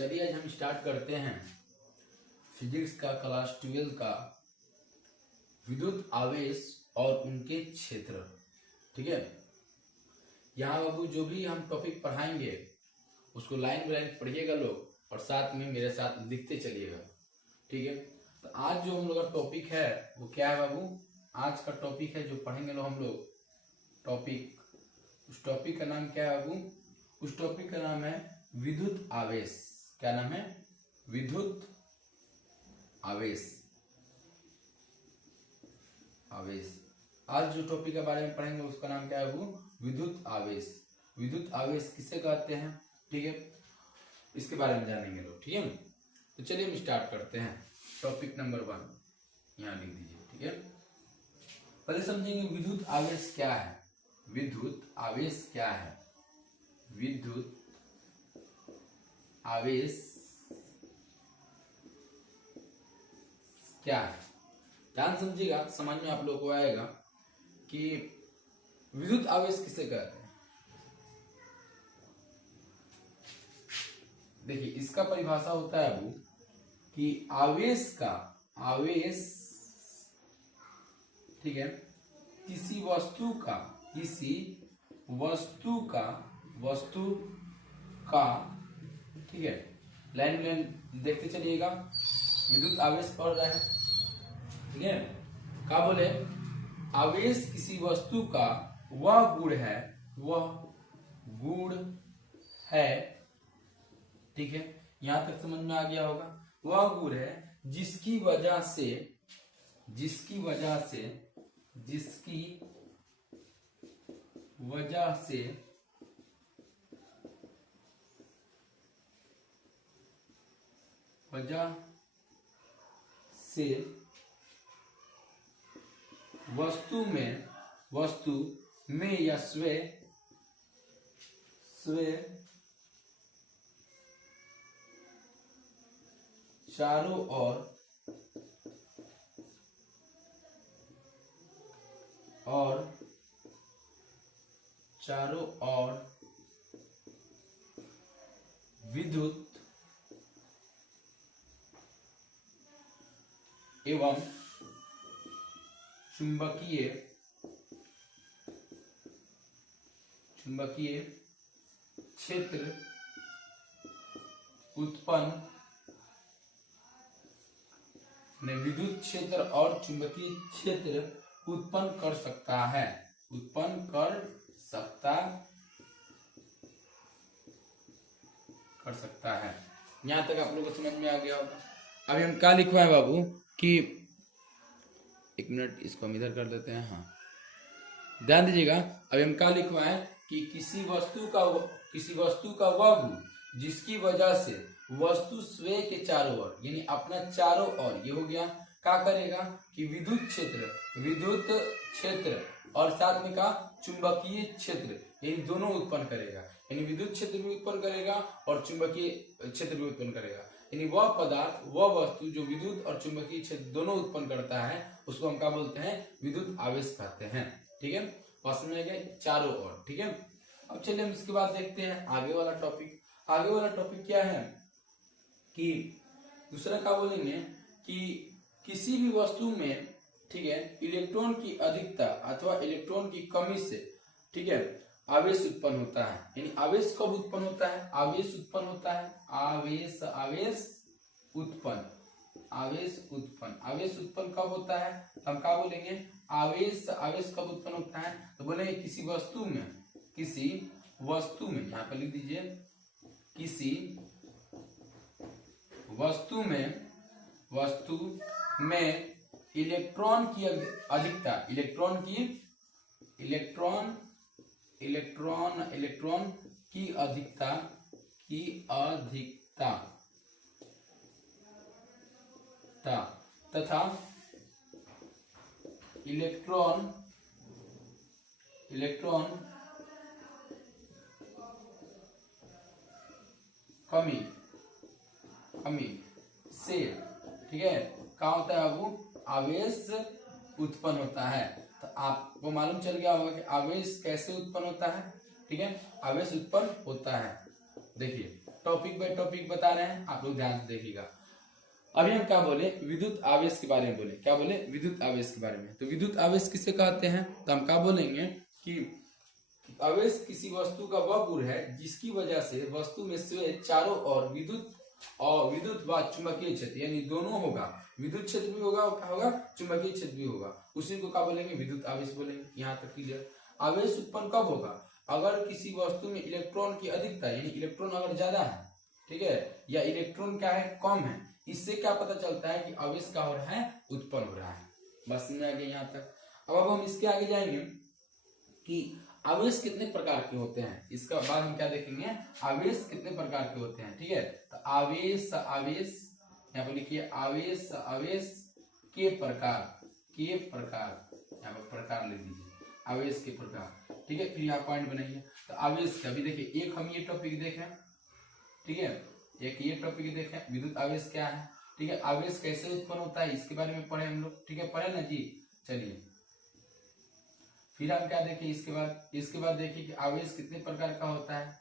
चलिए आज हम स्टार्ट करते हैं फिजिक्स का क्लास 12 का विद्युत आवेश और उनके क्षेत्र। ठीक है, यहाँ बाबू जो भी हम टॉपिक पढ़ाएंगे उसको लाइन बाय लाइन पढ़िएगा लोग और साथ में मेरे साथ लिखते चलिएगा। ठीक है, तो आज जो हम लोग का टॉपिक है वो क्या है बाबू? आज का टॉपिक है जो पढ़ेंगे लोग हम लोग टॉपिक, उस टॉपिक का नाम क्या है बाबू? उस टॉपिक का नाम है विद्युत आवेश। क्या नाम है? विद्युत आवेश। आज जो टॉपिक के बारे में पढ़ेंगे उसका नाम क्या है बाबू? विद्युत आवेश। विद्युत आवेश किसे कहते हैं? ठीक है, इसके बारे में जानेंगे लोग। ठीक है, तो चलिए हम स्टार्ट करते हैं। टॉपिक नंबर 1 यहाँ लिख दीजिए। ठीक है, पहले समझेंगे विद्युत आवेश क्या है। विद्युत आवेश क्या है? विद्युत आवेश क्या है? ध्यान समझिएगा, समझ में आप लोग को आएगा कि विद्युत आवेश किसे कहते हैं। देखिए, इसका परिभाषा होता है वो कि आवेश, ठीक है, किसी वस्तु का, ठीक है, लाइन लाइन देखते चलिएगा। विद्युत आवेश पढ़ रहे हैं। ठीक है, क्या बोले? आवेश किसी वस्तु का वह गुण है, ठीक है, यहां तक समझ में आ गया होगा। वह गुण है जिसकी वजह से वस्तु में या स्वयं चारों ओर विद्युत एवं चुंबकीय क्षेत्र उत्पन्न, विद्युत क्षेत्र और चुंबकीय क्षेत्र उत्पन्न कर सकता है। यहां तक आप लोगों को समझ में आ गया होगा। अभी हम क्या लिखवाए बाबू कि एक मिनट, इसको हम इधर कर देते हैं। हाँ, ध्यान दीजिएगा। अभी हम क्या लिखवाए कि किसी वस्तु का वह गुण जिसकी वजह से वस्तु स्वयं के चारों ओर, यानी अपना चारों ओर, ये हो गया, क्या करेगा कि विद्युत क्षेत्र और साथ में का चुंबकीय क्षेत्र, यानी दोनों उत्पन्न करेगा। यानी विद्युत क्षेत्र भी उत्पन्न करेगा और चुंबकीय क्षेत्र भी उत्पन्न करेगा। यानी वह पदार्थ, वह वस्तु जो विद्युत और चुंबकीय क्षेत्र दोनों उत्पन्न करता है उसको हम क्या बोलते हैं? विद्युत आवेश कहते हैं। ठीक है, पास में गए चारों ओर। ठीक है, अब चलिए हम इसके बाद देखते हैं आगे वाला टॉपिक क्या है कि दूसरा क्या बोलेंगे कि किसी भी वस्तु में, ठीक है, इलेक्ट्रॉन की अधिकता अथवा इलेक्ट्रॉन की कमी से, ठीक है, आवेश उत्पन्न होता है। यानी आवेश कब उत्पन्न होता है? आवेश उत्पन्न कब होता है? हम क्या बोलेंगे? आवेश कब उत्पन्न होता है? तो बोलेंगे किसी वस्तु में, यहाँ पर लिख दीजिए, किसी वस्तु में इलेक्ट्रॉन की अधिकता, इलेक्ट्रॉन की अधिकता तथा इलेक्ट्रॉन कमी से, ठीक है, क्या होता है बाबू? आवेश उत्पन्न होता है। तो आपको मालूम चल गया होगा कि आवेश कैसे उत्पन्न होता है। ठीक है, आवेश उत्पन्न होता है। देखिए, टॉपिक बाय टॉपिक बता रहे हैं, आप लोग ध्यान से देखिएगा। अभी हम क्या बोले, विद्युत आवेश के बारे में बोले। क्या बोले, विद्युत आवेश के बारे में। तो विद्युत आवेश किसे कहते हैं, तो हम क्या बोलेंगे कि आवेश किसी वस्तु का वह गुण है जिसकी वजह से वस्तु में से चारों ओर विद्युत व चुंबकीय क्षेत्र यानी दोनों होगा, विद्युत क्षेत्र भी होगा और क्या होगा, चुंबकीय क्षेत्र भी होगा, उसी को क्या बोलेंगे, विद्युत आवेश बोलेंगे। यहाँ तक क्लियर। आवेश उत्पन्न कब होगा, अगर किसी वस्तु में इलेक्ट्रॉन की अधिकता यानी इलेक्ट्रॉन अगर ज्यादा है, ठीक है, या इलेक्ट्रॉन क्या है, कम है, इससे क्या पता चलता है कि आवेश क्या हो रहा है, उत्पन्न हो रहा है। बस समझ आ गया यहाँ तक। अब हम इसके आगे जाएंगे कि आवेश कितने प्रकार के होते हैं, इसका बाद हम क्या देखेंगे, आवेश कितने प्रकार के होते हैं। ठीक है, तो आवेश यहाँ पर लिखिए, आवेश के प्रकार यहाँ पर प्रकार लिख दीजिए, आवेश के प्रकार। ठीक है, फिर यहाँ पॉइंट बनाइए। तो आवेश अभी देखिए, एक हम ये टॉपिक देखें, ठीक है, एक ये टॉपिक देखें, विद्युत आवेश क्या है। ठीक है, आवेश कैसे उत्पन्न होता है इसके बारे में पढ़े हम लोग। ठीक है, पढ़े ना जी। चलिए फिर हम क्या देखें इसके बाद देखिए कि आवेश कितने प्रकार का होता है।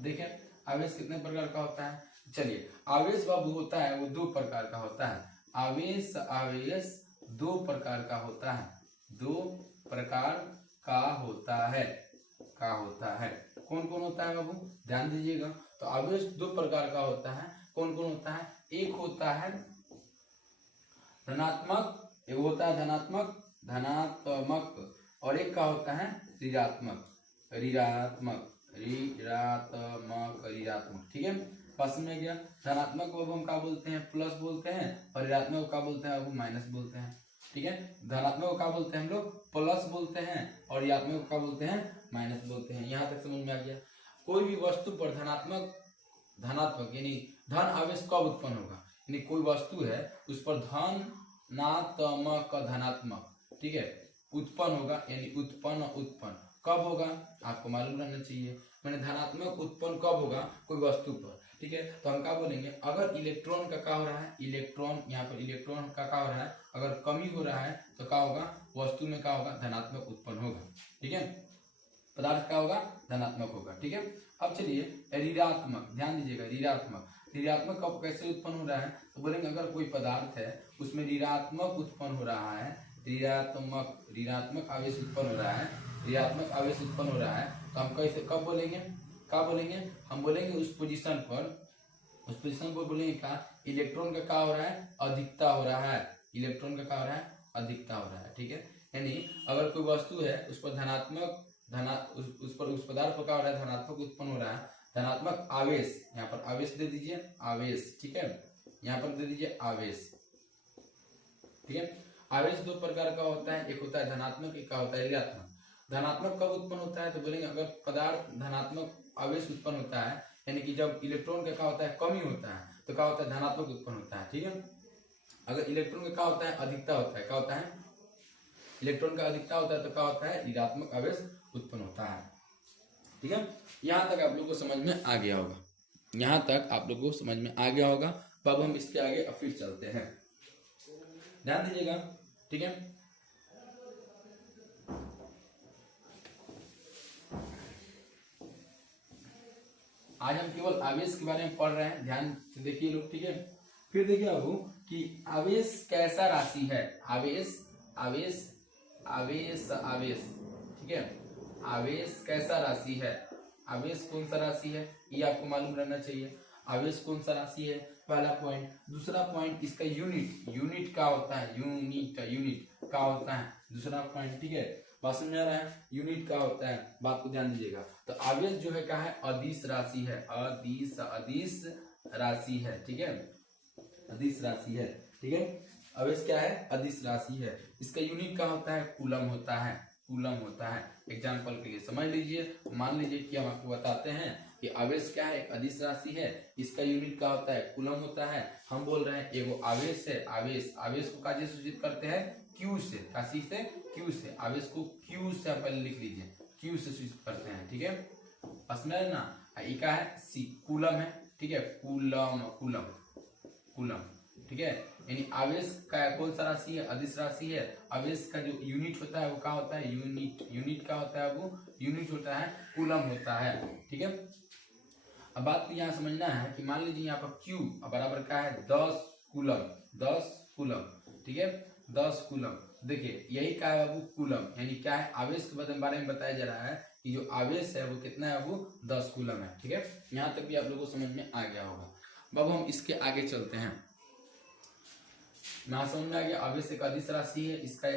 देखें आवेश कितने प्रकार का होता है। चलिए, आवेश बाबू होता है वो दो प्रकार का होता है। आवेश दो प्रकार का होता है, दो प्रकार का होता है। कौन कौन होता है बाबू, ध्यान दीजिएगा। तो आवेश दो प्रकार का होता है। कौन कौन होता है, एक होता है धनात्मक, एक होता है धनात्मक और एक का होता है ऋणात्मक। ठीक है, पास में गया। धनात्मक को हम क्या बोलते हैं, प्लस बोलते हैं, और ऋणात्मक को क्या बोलते हैं, वो माइनस बोलते हैं। ठीक है, धनात्मक को क्या बोलते हैं हम लोग, प्लस बोलते हैं, और ऋणात्मक को क्या बोलते हैं, माइनस बोलते हैं। यहाँ तक समझ में आ गया। कोई भी वस्तु पर धनात्मक यानी धन आवेश कब उत्पन्न होगा, यानी कोई वस्तु है उस पर धनात्मक, ठीक है, उत्पन्न होगा, यानी उत्पन्न कब होगा, आपको मालूम रहना चाहिए। मैंने धनात्मक उत्पन्न कब होगा कोई वस्तु पर। ठीक है, तो हम क्या बोलेंगे, अगर इलेक्ट्रॉन का क्या हो रहा है, यहाँ पर इलेक्ट्रॉन का क्या हो रहा है, अगर कमी हो रहा है तो क्या होगा, वस्तु में क्या होगा, धनात्मक उत्पन्न होगा। ठीक है, पदार्थ क्या होगा, धनात्मक होगा। ठीक है, अब चलिए ऋणात्मक, ध्यान दीजिएगा, ऋणात्मक कब कैसे उत्पन्न हो रहा है, तो बोलेंगे अगर कोई पदार्थ है उसमें ऋणात्मक उत्पन्न हो रहा है, ऋणात्मक आवेश उत्पन्न हो रहा है, तो हम कैसे कब बोलेंगे, क्या बोलेंगे, हम बोलेंगे उस पोजीशन पर बोलेंगे क्या, इलेक्ट्रॉन का क्या हो रहा है, अधिकता हो रहा है, इलेक्ट्रॉन का क्या हो रहा है, अधिकता हो रहा है। ठीक है, यानी अगर कोई वस्तु है उस पर उस पदार्थ पर क्या हो रहा है, धनात्मक उत्पन्न हो रहा है, धनात्मक आवेश, यहाँ पर आवेश दे दीजिए, आवेश। ठीक है, यहाँ पर दे दीजिए आवेश। ठीक है, आवेश दो प्रकार का होता है, एक होता है धनात्मक, एक का होता है ऋणात्मक। धनात्मक कब उत्पन्न होता है, तो बोलेंगे अगर पदार्थ धनात्मक आवेश उत्पन्न होता है, यानी कि जब इलेक्ट्रॉन का क्या होता है, कमी होता है, तो क्या होता है, धनात्मक उत्पन्न होता है। ठीक है, अगर इलेक्ट्रॉन का क्या होता है, अधिकता होता है, क्या होता है, इलेक्ट्रॉन का अधिकता होता है, तो क्या होता है, ऋणात्मक आवेश उत्पन्न होता है। ठीक है, यहाँ तक आप लोग को समझ में आ गया होगा, यहाँ तक आप लोग को समझ में आ गया होगा। अब हम इसके आगे फिर चलते हैं, ध्यान दीजिएगा। ठीक है, आज हम केवल आवेश के बारे में पढ़ रहे हैं, ध्यान से देखिए लोग। ठीक है, फिर देखिए अब कि आवेश कैसा राशि है, आवेश। ठीक है, आवेश कैसा राशि है, आवेश कौन सा राशि है, ये आपको मालूम रहना चाहिए। आवेश कौन सा राशि है, पहला पॉइंट। दूसरा पॉइंट, इसका यूनिट क्या होता है, यूनिट क्या होता है, दूसरा पॉइंट। ठीक है, बात समझ आ रहा है, यूनिट क्या होता है, बात को ध्यान दीजिएगा। तो आवेश जो है क्या है, अदिश राशि है, अदिश राशि है। ठीक है, अदिश राशि है। ठीक है, आवेश क्या है, अदिश राशि है। इसका यूनिट क्या होता है, कूलम होता है। एग्जाम्पल के लिए समझ लीजिए, मान लीजिए कि हम आपको बताते हैं कि आवेश क्या है, अदिश राशि है, इसका यूनिट क्या होता है, कूलम होता है। हम बोल रहे हैं एगो आवेश है, आवेश को काजी सूचित करते हैं, क्यू से, काशी से, क्यू से, आवेश को क्यू से आप पहले लिख लीजिए, क्यू से सूचित करते हैं। ठीक है, समझ ना, ई का है सी, कूलम है। ठीक है, कूलम। ठीक है, यानी आवेश का कौन सा राशि है, अदिश राशि है। आवेश का जो यूनिट होता है वो क्या होता है, यूनिट क्या होता है, वो यूनिट होता है, कूलम होता है। ठीक है, अब बात यहाँ समझना है कि मान लीजिए यहाँ पर Q बराबर क्या है 10 कूलम, 10 कूलम, ठीक है 10 कूलम। देखिए यही क्या है बाबू कूलम, यानी क्या है आवेश के बारे में बताया जा रहा है कि जो आवेश है वो कितना है, वो 10 कूलम है, ठीक है। यहाँ तक भी आप लोगों को समझ में आ गया होगा। बाबू हम इसके आगे चलते हैं। यहाँ समझ में आ गया आवेश एक अदिश राशि है, इसका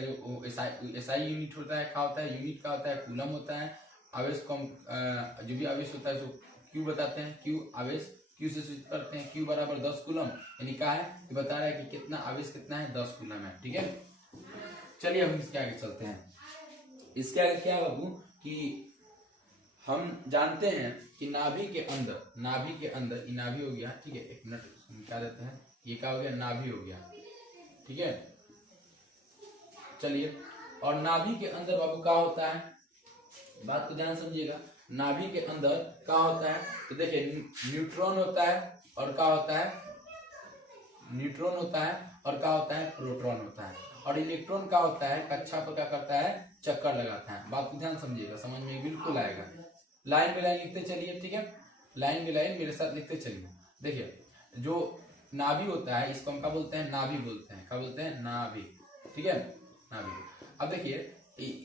जो एसआई यूनिट होता है क्या होता है, यूनिट का होता है कूलम होता है। आवेश को जो भी आवेश होता है उसको क्यू बताते हैं, क्यू आवेश क्यू से सूचित करते हैं। क्यू बराबर 10 कूलम, यानी क्या है ये बता रहा है कि कितना आवेश कितना है 10 कूलम है, ठीक है। चलिए हम इसके आगे चलते हैं। इसके आगे क्या है बाबू कि हम जानते हैं कि नाभि के अंदर ये नाभि हो गया, ठीक है। एक मिनट क्या देते हैं, ये क्या हो गया नाभि हो गया, ठीक है। चलिए और नाभि के अंदर बाबू क्या होता है, बात को ध्यान समझिएगा। नाभि के अंदर क्या होता है तो देखिए न्यूट्रॉन होता है और क्या होता है, न्यूट्रॉन होता है और क्या होता है प्रोटॉन होता है। और इलेक्ट्रॉन क्या होता है कक्षा पर क्या करता है चक्कर लगाता है। बात को ध्यान समझिएगा, समझ में बिल्कुल आएगा। लाइन बाय लाइन लिखते चलिए, ठीक है, लाइन बाय लाइन मेरे साथ लिखते चलिए। देखिए जो नाभि होता है इसको हम क्या बोलते हैं, नाभि बोलते हैं। क्या बोलते हैं, नाभि, ठीक है, नाभि। अब देखिए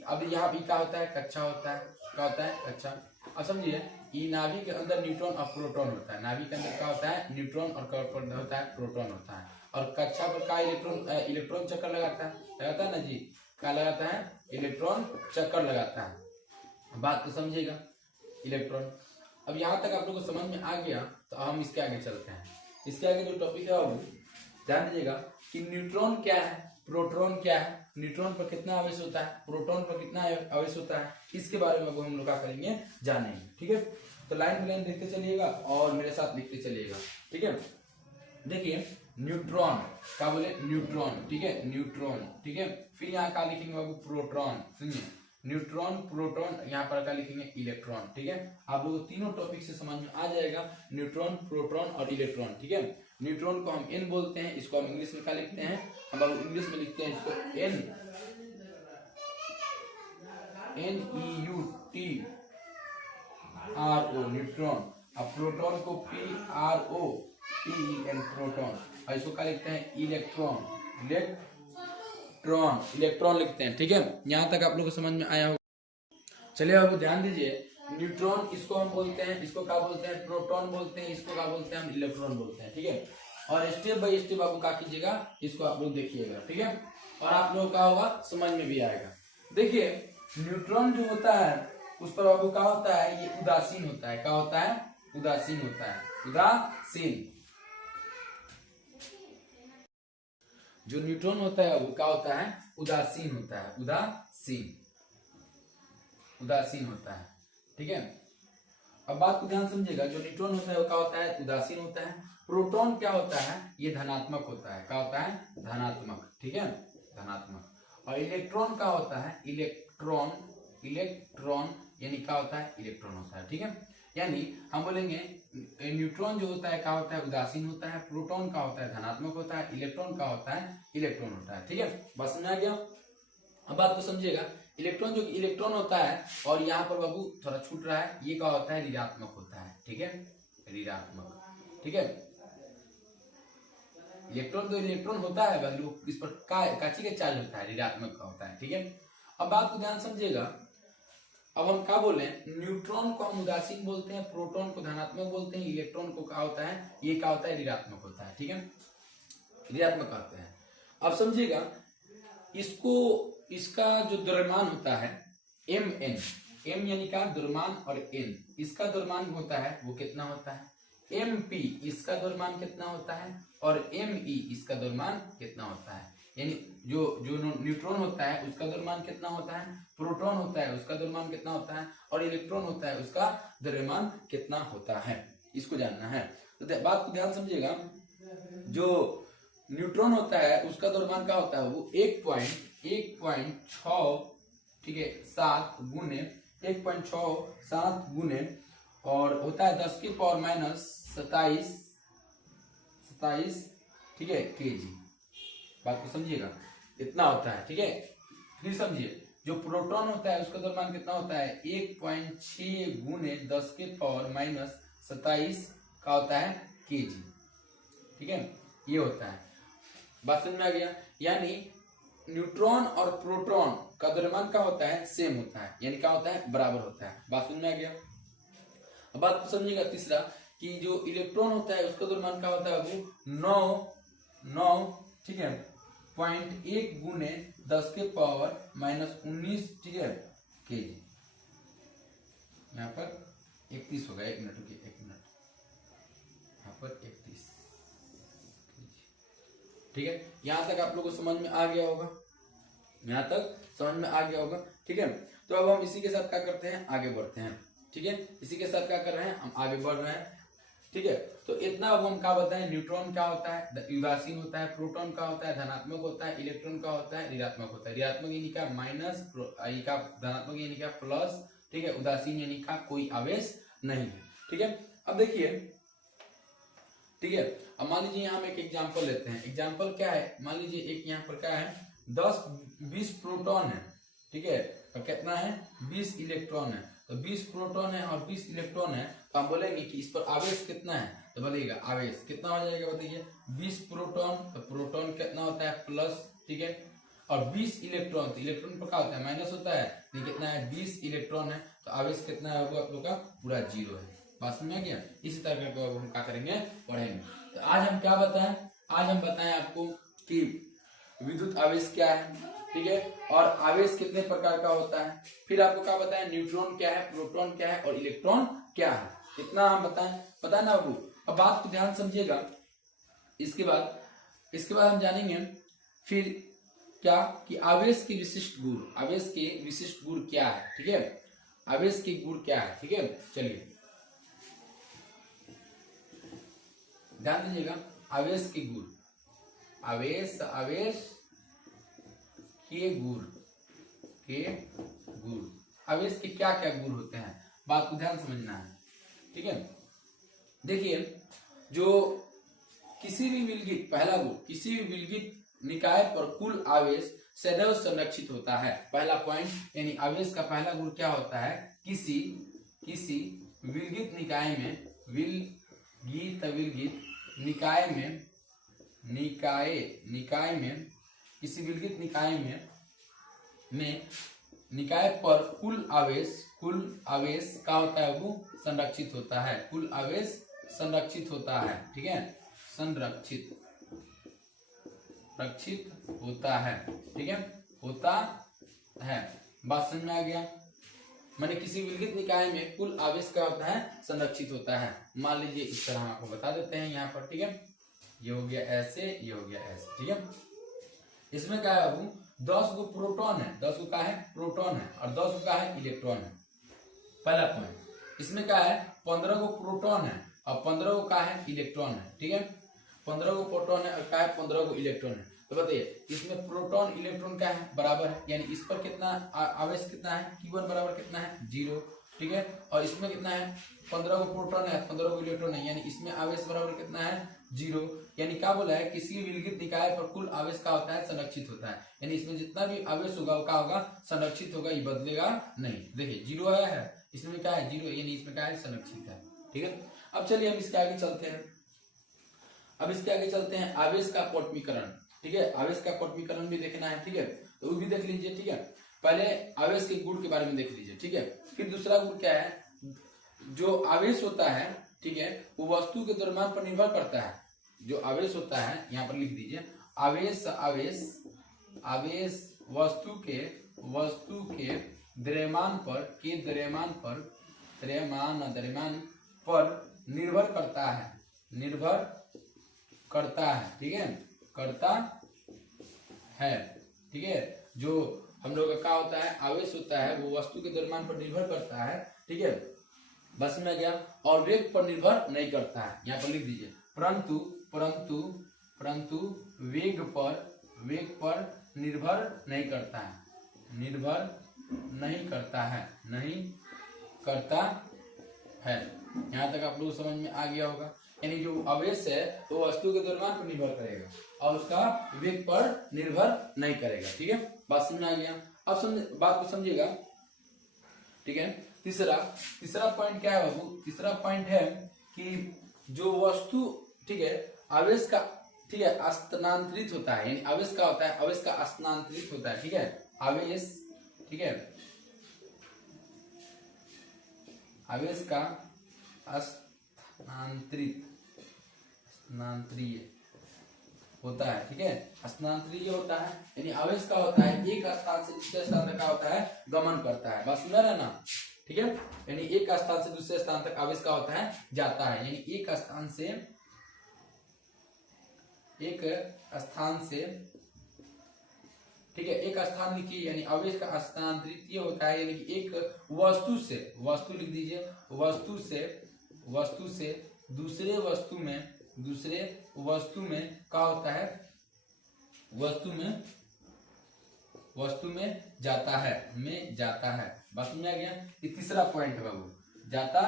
अब यहाँ भी क्या होता है कक्षा होता है, क्या होता है कक्षा। अब समझिए ये नाभि के अंदर न्यूट्रॉन और प्रोटॉन होता है। नाभि के अंदर क्या होता है न्यूट्रॉन और होता है प्रोटॉन होता है। और कक्षा पर क्या इलेक्ट्रॉन चक्कर लगाता है ना जी, क्या लगाता है इलेक्ट्रॉन चक्कर लगाता है। बात को समझिएगा इलेक्ट्रॉन। अब यहाँ तक आप लोगों को समझ में आ गया तो हम इसके आगे चलते हैं। इसके आगे जो टॉपिक है वो ध्यान दीजिएगा कि न्यूट्रॉन क्या है, प्रोटॉन क्या है, न्यूट्रॉन पर कितना आवेश होता है, प्रोटॉन पर कितना आवेश होता है, इसके बारे में वो हम लोग क्या करेंगे जानेंगे, ठीक है। तो लाइन बाय लाइन देखते चलिएगा और मेरे साथ लिखते चलिएगा, ठीक है। देखिए न्यूट्रॉन क्या बोले न्यूट्रॉन, ठीक है, न्यूट्रॉन, ठीक है। फिर यहाँ क्या लिखेंगे बाबू प्रोटॉन, सुनिए न्यूट्रॉन प्रोटॉन, यहाँ पर क्या लिखेंगे इलेक्ट्रॉन, ठीक है। आप लोगों को तीनों टॉपिक से समझ में आ जाएगा न्यूट्रॉन प्रोटॉन और इलेक्ट्रॉन, ठीक है। न्यूट्रॉन को हम एन बोलते हैं, इसको हम इंग्लिश में क्या लिखते हैं, हम बाबू इंग्लिश में लिखते हैं इसको NEUTRO न्यूट्रॉन। अब प्रोटॉन को PROTEN प्रोटॉन, और इसको क्या लिखते हैं इलेक्ट्रॉन, इलेक्ट्रॉन लिखते हैं, ठीक है। यहाँ तक आप लोगों को समझ में आया होगा। चलिए अब ध्यान दीजिए न्यूट्रॉन इसको हम बोलते हैं, इसको क्या बोलते हैं प्रोटॉन बोलते हैं, इसको क्या बोलते हैं हम इलेक्ट्रॉन बोलते हैं, ठीक है। और स्टेप बाय स्टेप आपको क्या कीजिएगा इसको आप लोग देखिएगा, ठीक है, और आप लोग का होगा समझ में भी आएगा। देखिए न्यूट्रॉन जो होता है उस पर बाबू क्या होता है ये उदासीन होता है। क्या होता है उदासीन होता है, उदासीन। जो न्यूट्रॉन होता है वो क्या होता है उदासीन होता है, उदासीन होता है, ठीक है। अब बात को ध्यान समझिएगा, जो न्यूट्रॉन होता है वो क्या होता है उदासीन होता है। प्रोटॉन क्या होता है ये धनात्मक होता है। क्या होता है धनात्मक, ठीक है, धनात्मक। और इलेक्ट्रॉन क्या होता है इलेक्ट्रॉन यानी क्या होता है इलेक्ट्रॉन होता है, ठीक है। यानी हम बोलेंगे न्यूट्रॉन जो होता है क्या होता है उदासीन होता है, प्रोटॉन का होता है धनात्मक होता है, इलेक्ट्रॉन का होता है इलेक्ट्रॉन होता है, ठीक है। बस समझ आ गया। अब बात को समझिएगा, इलेक्ट्रॉन जो इलेक्ट्रॉन होता है और यहाँ पर बाबू थोड़ा छूट रहा है, ये क्या होता है ऋणात्मक होता है, ठीक है, ऋणात्मक, ठीक है। इलेक्ट्रॉन तो इलेक्ट्रॉन होता है वैल्यू इस पर काची का चार्ज होता है ऋणात्मक का होता है, ठीक है। अब बात को ध्यान समझिएगा, अब हम क्या बोले न्यूट्रॉन को हम उदासीन बोलते हैं, प्रोटॉन को धनात्मक बोलते हैं, इलेक्ट्रॉन को क्या होता है ये क्या होता है ऋणात्मक होता है, ठीक है, ऋणात्मक कहते हैं। अब समझिएगा इसको, इसका जो द्रव्यमान होता है mn, m यानी का द्रव्यमान और n इसका द्रव्यमान होता है वो कितना होता है, mp इसका द्रव्यमान कितना होता है और me इसका द्रव्यमान कितना होता है। यानी जो जो न्यूट्रॉन होता है उसका द्रव्यमान कितना होता है, प्रोटॉन होता है उसका द्रव्यमान कितना होता है, और इलेक्ट्रॉन होता है उसका द्रव्यमान कितना होता है, इसको जानना है। तो बात को ध्यान समझिएगा, जो न्यूट्रॉन होता है उसका द्रव्यमान क्या होता है वो 1.6, ठीक है, 7 गुने 1.67 गुने और होता है 10 की पावर माइनस 27, ठीक है, केजी। बात को समझिएगा इतना होता है, ठीक है। फिर समझिए जो प्रोटॉन होता है उसका द्रव्यमान कितना होता है 1.6 गुने 10 के पावर माइनस 27 का होता है केजी। ठीक है, ये होता है। बात समझ में आ गया? यानी न्यूट्रॉन और प्रोटॉन का द्रव्यमान क्या होता है? सेम होता है, यानी क्या होता है? बराबर होता है। बात समझ में आ गया? अब बात को समझिएगा तीसरा कि जो इलेक्ट्रॉन होता है उसका द्रव्यमान क्या होता है बाबू? 9 ठीक है 0.1 गुने 10 के पावर -19 ठीक है केजी। यहाँ पर 31 होगा, 1 मिनट रुकिए, 1 मिनट, यहाँ पर 31। ठीक है, यहाँ तक आप लोगों को समझ में आ गया होगा, यहाँ तक समझ में आ गया होगा। ठीक है, तो अब हम इसी के साथ क्या करते हैं? आगे बढ़ते हैं। ठीक है, इसी के साथ क्या कर रहे हैं? हम आगे बढ़ रहे हैं। ठीक है, तो इतना अब हम क्या बताएं? न्यूट्रॉन क्या होता है? उदासीन होता है। प्रोटॉन का होता है? धनात्मक होता है। इलेक्ट्रॉन का होता है? ऋणात्मक होता है। ऋणात्मक यानी का माइनस, धनात्मक यानी का प्लस। ठीक है, उदासीन यानी का कोई आवेश नहीं है। ठीक है, अब देखिए, ठीक है, अब मान लीजिए यहाँ हम एक एग्जाम्पल लेते हैं। एग्जाम्पल क्या है? मान लीजिए एक यहाँ पर क्या है? 10-20 प्रोटॉन है। ठीक है, और कितना है? 20 इलेक्ट्रॉन है। तो 20 प्रोटॉन है और 20 इलेक्ट्रॉन है, तो हम बोलेंगे कि इस पर आवेश कितना है? तो बोलिएगा आवेश कितना हो जाएगा? बताइए, 20 प्रोटॉन, तो प्रोटॉन कितना होता है? प्लस। ठीक है, और 20 इलेक्ट्रॉन, तो इलेक्ट्रॉन पर क्या होता है? माइनस होता है। तो कितना है? 20 इलेक्ट्रॉन है, तो आवेश कितना है? आप लोग का पूरा 0 है। बात समझ में गया? इसी तरह का हम क्या करेंगे? पढ़ेंगे। तो आज हम क्या बताएं? आज हम बताएं आपको कि विद्युत आवेश क्या है। ठीक है, और आवेश कितने प्रकार का होता है। फिर आपको क्या बताएं? न्यूट्रॉन क्या है, प्रोटॉन क्या है और इलेक्ट्रॉन क्या है, इतना हम बताएं। पता ना बाबू? अब बात को ध्यान समझिएगा। इसके बाद हम जानेंगे फिर क्या कि आवेश के विशिष्ट गुण, आवेश के विशिष्ट गुण क्या है। ठीक है, आवेश के गुण क्या है। ठीक है, चलिए ध्यान दीजिएगा। आवेश के गुण, आवेश के गुण, आवेश के क्या क्या गुण होते हैं, बात को ध्यान समझना है। ठीक है, देखिए, जो किसी भी विलगित, पहला गुण, किसी भी विलगित निकाय पर कुल आवेश सदैव संरक्षित होता है। पहला पॉइंट, यानी आवेश का पहला गुण क्या होता है? किसी विलगित निकाय में, विलगित निकाय में किसी विलगित निकाय पर कुल आवेश क्या होता है? वो संरक्षित होता है। कुल आवेश संरक्षित होता है। ठीक है, संरक्षित होता है। ठीक है, होता है। बात समझ में आ गया? माने किसी विलगित निकाय में कुल आवेश क्या होता है? संरक्षित होता है। मान लीजिए इस तरह हम आपको बता देते हैं यहाँ पर। ठीक है, ये हो गया ऐसे, ये हो गया ऐसे। ठीक है, इसमें क्या है बाबू? 10 गो प्रोटॉन है, 10 गो क्या है? प्रोटॉन है, और 10 गो क्या है? इलेक्ट्रॉन है। पहला पॉइंट। इसमें क्या है? 15 गो प्रोटॉन है और 15 गो क्या है? इलेक्ट्रॉन है। ठीक है, 15 गो प्रोटॉन है और क्या है? 15 गो इलेक्ट्रॉन है। तो बताइए, इसमें प्रोटॉन इलेक्ट्रॉन क्या है? बराबर है, यानी इस पर कितना आवेश कितना है? Q1 बराबर कितना है? 0। ठीक है, और इसमें कितना है? 15 गो प्रोटॉन है, 15 गो इलेक्ट्रॉन है, यानी इसमें आवेश बराबर कितना है? 0। यानी क्या बोला है? किसी विलगित निकाय पर कुल आवेश का होता है? संरक्षित होता है। यानी इसमें जितना भी आवेश होगा वो क्या होगा? संरक्षित होगा, ये बदलेगा नहीं। देखिए 0 है, इसमें क्या है? 0, यानी इसमें क्या है? संरक्षित है। ठीक है, अब चलिए हम इसके आगे चलते हैं। आवेश का क्वांटमीकरण। ठीक है, आवेश का क्वांटमीकरण भी देखना है। ठीक है, तो वो भी देख लीजिए। ठीक है, पहले आवेश के गुण के बारे में देख लीजिए। ठीक है, फिर दूसरा गुण क्या है? जो आवेश होता है, ठीक है, वो वस्तु के द्रव्यमान पर निर्भर करता है। जो आवेश होता है, यहाँ पर लिख दीजिए, आवेश वस्तु के द्रव्यमान पर निर्भर करता है। ठीक है, करता है। ठीक है, जो हम लोग का क्या होता है? आवेश होता है, वो वस्तु के द्रव्यमान पर निर्भर करता है। ठीक है, बस में गया, और वेग पर निर्भर नहीं करता है। यहाँ पर लिख दीजिए, परंतु वेग पर निर्भर नहीं करता है। यहाँ तक आप लोग समझ में आ गया होगा। यानी जो आवेश है वो वस्तु के द्रव्यमान पर निर्भर करेगा और उसका वेग पर निर्भर नहीं करेगा। ठीक है, बात समझ में आ गया? अब बात को समझिएगा। ठीक है, तीसरा पॉइंट क्या है बाबू? तीसरा पॉइंट है कि जो वस्तु, ठीक है, आवेश का, ठीक है, स्थानांतरित होता है, यानी आवेश का होता है, आवेश का स्थानांतरित होता है, ठीक है, आवेश, ठीक है, आवेश का स्थानांतरित, स्थानांतरीय होता है, ठीक है, स्थानांतरीय होता है, यानी आवेश का होता है एक स्थान से दूसरे स्थान तक का होता है गमन करता है, बात सुना रहे ना, ठीक है, यानी एक स्थान से दूसरे स्थान तक आवेश का होता है जाता है, यानी एक स्थान से, ठीक है, एक स्थान लिखिए, यानी आवेश का स्थानांतरित होता है, यानी कि एक वस्तु से, वस्तु लिख दीजिए, वस्तु से दूसरे वस्तु में क्या होता है, वस्तु में जाता है, बात में आ गया। ये तीसरा पॉइंट है बाबू, जाता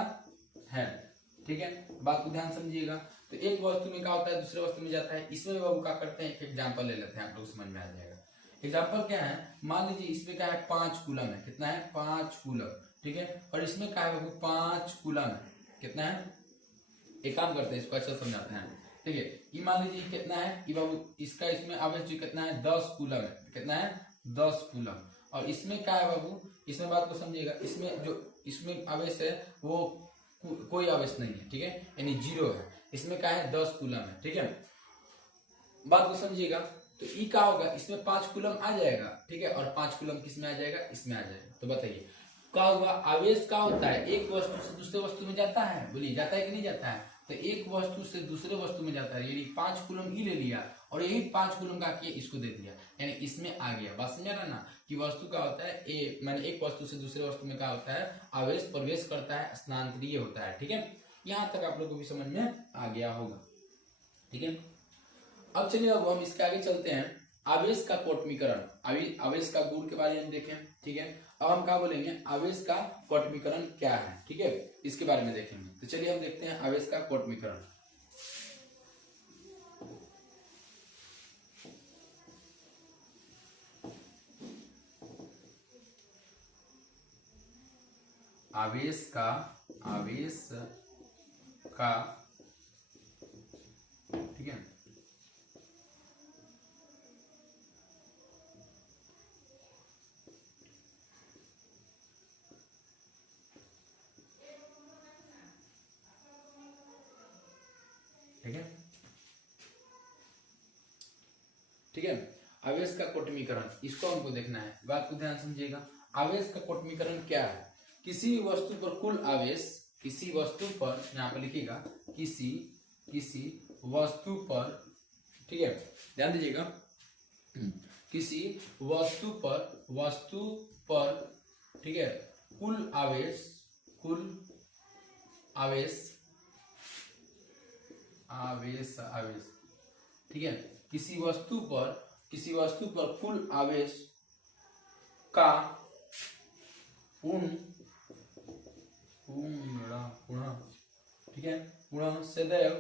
है, ठीक है, बात को ध्यान समझिएगा। तो एक वस्तु में क्या होता है, दूसरे वस्तु में जाता है। इसमें बाबू क्या करते हैं, एक एग्जांपल ले लेते हैं, आप लोग समझ में आ जाएगा। एग्जांपल क्या है, मान लीजिए इसमें क्या है 5 कूलम है, कितना है 5 कूलम, ठीक है, और इसमें क्या है बाबू 5 कूलम है, कितना है, एक काम करते हैं, इसको अच्छा समझाते हैं, ठीक है। ये मान लीजिए कितना है, ये बाबू इसका इसमें आवेश जो कितना है 10 कूलम है, कितना है 10 कूलम, और इसमें क्या है बाबू, इसमें बात को समझिएगा, इसमें जो इसमें आवेश है वो कोई आवेश नहीं है, ठीक है, यानी 0 है, इसमें क्या है 10 कूलम है, ठीक है, बात को समझिएगा। तो ई क्या होगा, इसमें 5 कूलम आ जाएगा, ठीक है, और 5 कूलम किस में आ जाएगा, इसमें आ जाएगा। तो बताइए क्या होगा, आवेश क्या होता है, एक वस्तु से दूसरे वस्तु में जाता है, बोलिए जाता है कि नहीं जाता है, तो एक वस्तु से दूसरे वस्तु में जाता है, यानी 5 कूलम ही ले लिया और यही 5 कूलम का किया इसको दे दिया, यानी इसमें आ गया। बात समझ रहा ना, कि वस्तु का होता है मैंने एक वस्तु से दूसरे वस्तु में क्या होता है, आवेश प्रवेश करता है, स्थानांतरीय होता है, ठीक है, यहाँ तक आप लोगों को भी समझ में आ गया होगा, ठीक है। अब चलिए अब हम इसके आगे चलते हैं, आवेश का कोटमीकरण, आवेश का गुण के बारे में देखें, ठीक है। अब हम क्या बोलेंगे, आवेश का कोटमीकरण क्या है, ठीक है, इसके बारे में देखेंगे। तो चलिए हम देखते हैं आवेश का कोटमीकरण। आवेश का ठीक है, ठीक है, ठीक है, आवेश का कोटमीकरण, इसको हमको देखना है, बात को ध्यान समझिएगा। आवेश का कोटमीकरण क्या है, किसी वस्तु पर कुल आवेश, किसी वस्तु पर, यहाँ पर लिखिएगा, किसी वस्तु पर, ठीक है, ध्यान दीजिएगा, किसी वस्तु पर, ठीक है, कुल आवेश, ठीक है, किसी वस्तु पर कुल आवेश का पूर्ण, ठीक है, पूर्ण सदैव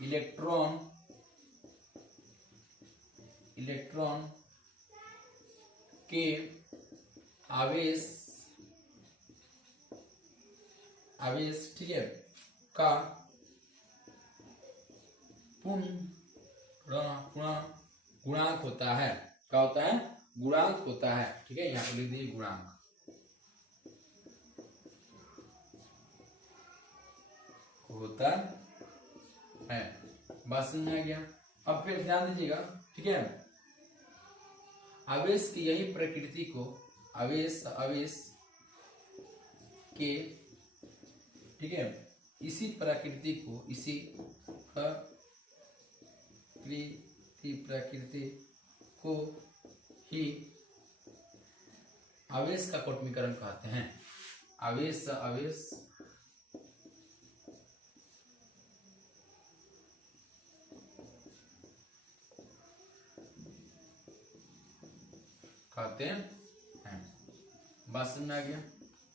इलेक्ट्रॉन के आवेश, ठीक है, का गुणांक होता है, क्या होता है, गुणांक होता है, ठीक है, यहाँ पर लिख दीजिए गुणांक होता है। बात समझ में आ गया। अब फिर ध्यान दीजिएगा, ठीक है, आवेश की यही प्रकृति को, आवेश के, ठीक है, इसी प्रकृति को ही आवेश का कोटमीकरण कहते हैं। आवेश कहते हैं। बात समझ में आ गया,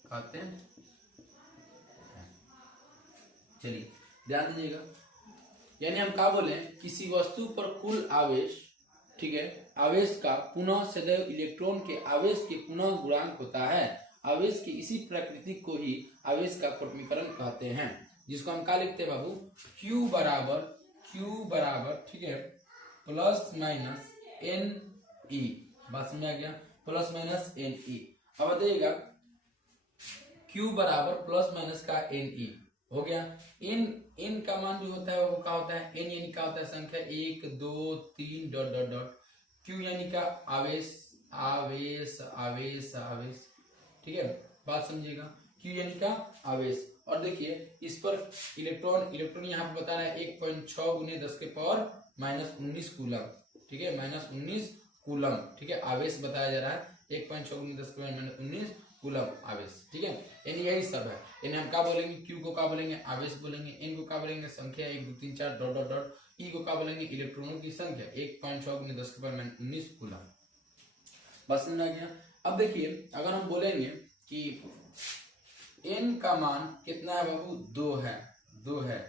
कहते हैं। चलिए ध्यान दीजिएगा, यानी हम क्या बोले, किसी वस्तु पर कुल आवेश, ठीक है, आवेश का पुनः सदैव इलेक्ट्रॉन के आवेश के पुनः गुणांक होता है। आवेश की इसी प्रकृति को ही आवेश का कोटमीकरण कहते हैं, जिसको हम क्या लिखते हैं बाबू, Q बराबर ठीक है प्लस माइनस एन ई। बात समझ आ गया, प्लस माइनस एन ई। अब बताइएगा Q बराबर प्लस माइनस का एन ई हो गया। एन का मान जो होता है वो क्या होता है, एन यानी क्या होता है, संख्या 1 2 3 डॉट डॉट डॉट। Q यानी का आवेश आवेश आवेश आवेश, ठीक है, बात समझिएगा, Q यानी का आवेश। और देखिए इस पर इलेक्ट्रॉन यहाँ पे बता रहा है 1.6 गुने 10 के पावर माइनस 19 कूलम, ठीक है, माइनस 19 कूलम, ठीक है, आवेश बताया जा रहा है 1.6 गुने 10 के पावर माइनस 19 कूलम आवेश, ठीक है। यानी यही सब है। यानी हम क्या बोलेंगे, Q को क्या बोलेंगे, आवेश बोलेंगे, N को क्या बोलेंगे, संख्या 1 2 3 4 डॉट डॉट डॉट, E को क्या बोलेंगे, इलेक्ट्रॉनों की संख्या 1.6 गुने 10 के पावर माइनस 19 कूलम। बस समझ आ गया। अब देखिए अगर हम बोलेंगे कि N का मान कितना है बाबू, 2 है,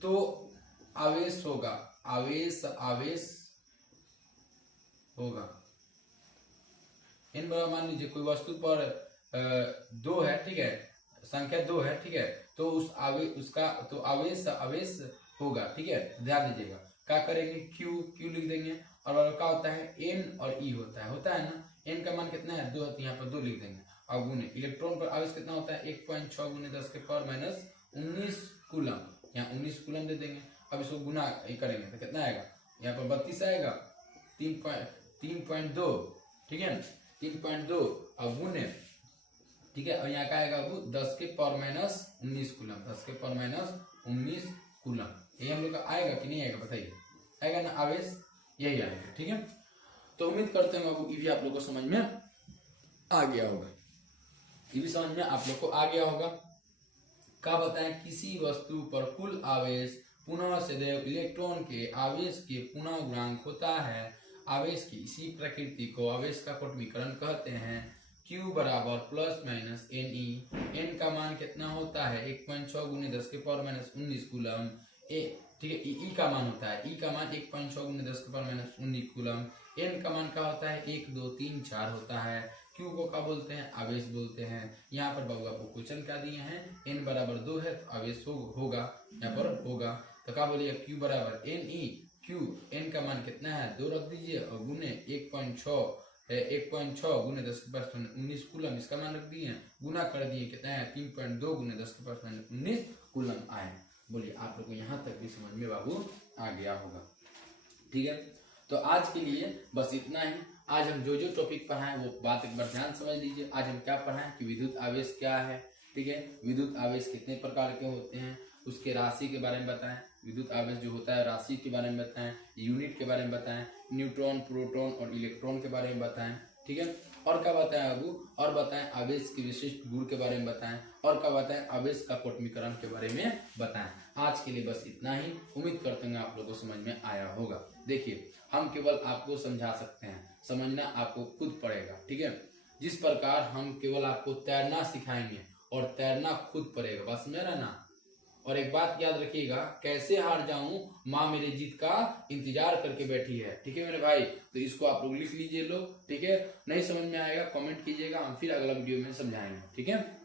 तो आवेश होगा, आवेश होगा। N बराबर मान लीजिए कोई वस्तु पर 2 है, ठीक है, संख्या 2 है, ठीक है, तो उस उसका तो आवेश होगा, ठीक है। ध्यान दीजिएगा क्या करेंगे, Q लिख देंगे, और क्या होता है N और E होता है ना। N का मान कितना है, 2 है, तो यहाँ पर 2 लिख देंगे। और गुने इलेक्ट्रॉन पर आवेश कितना होता है, 1.6 गुने 10 के पावर माइनस 19 कूलम, यहाँ 19 कूलम दे देंगे। अब इसको गुना करेंगे तो कितना आएगा, यहाँ पर 32 आएगा, 3.2, ठीक है, 3.2 और गुने, ठीक है, और यहाँ का आएगा वो 10 के पावर माइनस 19 कूलम, 10 के पावर माइनस 19 कूलम। ये हम लोग का आएगा कि नहीं आएगा बताइए, आएगा ना आवेश, यही आएगा, ठीक है। तो उम्मीद करते हैं बाबू ये भी आप लोग को समझ में आ गया होगा, ये भी समझ में आप लोग को आ गया होगा। क्या बताएं, किसी वस्तु पर कुल आवेश पुनः सदैव इलेक्ट्रॉन के आवेश के पुनः गुणांक होता है। आवेश की इसी प्रकृति को आवेश का कोटमीकरण कहते हैं। Q बराबर plus minus n e, n का मान कितना होता है 1.6 गुने 10 के पावर माइनस 19 कूलम, ठीक है, ई का मान होता है, ई का मान 1.6 गुने 10 के पावर माइनस 19 कूलम। एन का मान क्या होता है 1 2 3 4 होता है। Q को क्या बोलते हैं, आवेश बोलते हैं। यहाँ पर बाबू आपको क्वेश्चन क्या दिए हैं, N बराबर 2 है तो आवेश होगा, यहाँ पर होगा, तो क्या बोलिए Q बराबर एन ई, Q N का मान कितना है 2 रख दीजिए, और गुने 1.6 गुने 10 के पावर 19 कूलम, इसका मान रख दिए, गुना कर दिए, कितना है 3.2 गुने 10 के पावर 19 कूलम आए। बोलिए आप लोग को यहाँ तक भी समझ में बाबू आ गया होगा, ठीक है। तो आज के लिए बस इतना ही। आज हम जो टॉपिक पढ़ाएं वो बात एक बार ध्यान समझ लीजिए। आज हम क्या पढ़ाएं कि विद्युत आवेश क्या है, ठीक है, विद्युत आवेश कितने प्रकार के होते हैं, उसके राशि के बारे में बताएं, विद्युत आवेश जो होता है राशि के बारे में बताएं, यूनिट के बारे में बताएं, न्यूट्रॉन प्रोटॉन और इलेक्ट्रॉन के बारे में बताएं, ठीक है, और क्या बताएं बाबू, और बताएं आवेश के विशिष्ट गुण के बारे में बताएं, और क्या बताएं आवेश का कोटमीकरण के बारे में बताएं। आज के लिए बस इतना ही। उम्मीद करते हैं आप लोगों को समझ में आया होगा। देखिए हम केवल आपको समझा सकते हैं, समझना आपको खुद पड़ेगा, ठीक है। जिस प्रकार हम केवल आपको तैरना सिखाएंगे और तैरना खुद पड़ेगा, बस समझ रहा ना। और एक बात याद रखिएगा, कैसे हार जाऊं माँ मेरे जीत का इंतजार करके बैठी है, ठीक है मेरे भाई। तो इसको आप लोग लिख लीजिए लोग, ठीक है। नहीं समझ में आएगा कमेंट कीजिएगा, हम फिर अगला वीडियो में समझाएंगे, ठीक है।